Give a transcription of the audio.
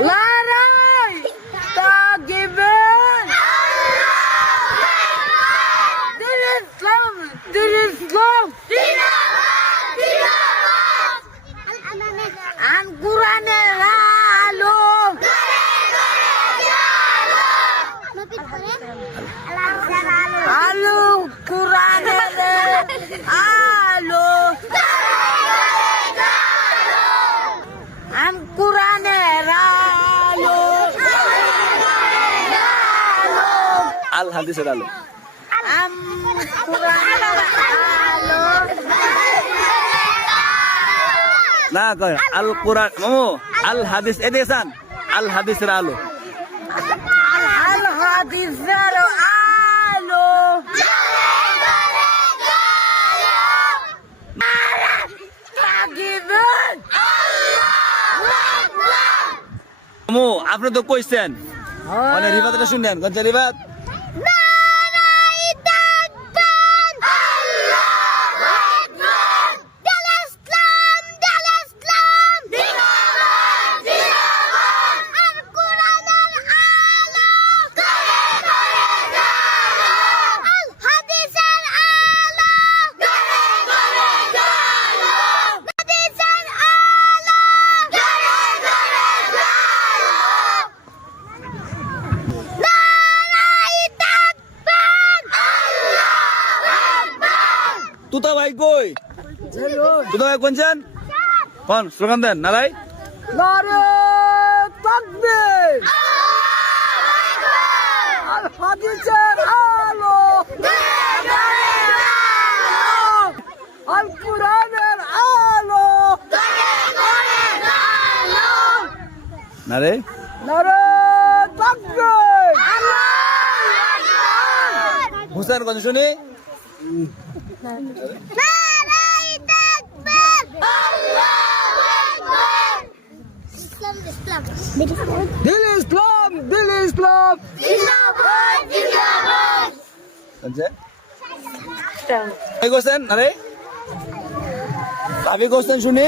লড়াই তাগিবেন দিন ইসলাম আন কুরআনের আলো আলো কুরআনের আলো আন কুরআনের আলো আল হাদিসের আলো আম কুরআনের আলো না কয় আল কোরআন মামু আল হাদিস এদিকে যান আল হাদিসের আলো আল হাদিসের আলো তাগিবেন মামু আপনি তো কইছেন মানে রিবাতটা শুনেন গঞ্জা রিবাত তুতা ভাই কই তুতা ভাই কোনছেন কোন স্লোগান দেন নারাই নারে তাকবীর আল হাদিসের আলো আল কুরআনের আলো নারে নারে তাকবীর হুসেন কোন শুনি দিল ইসলাম কোনছে কই কোছেন নারে ভাবি কোছেন শুনি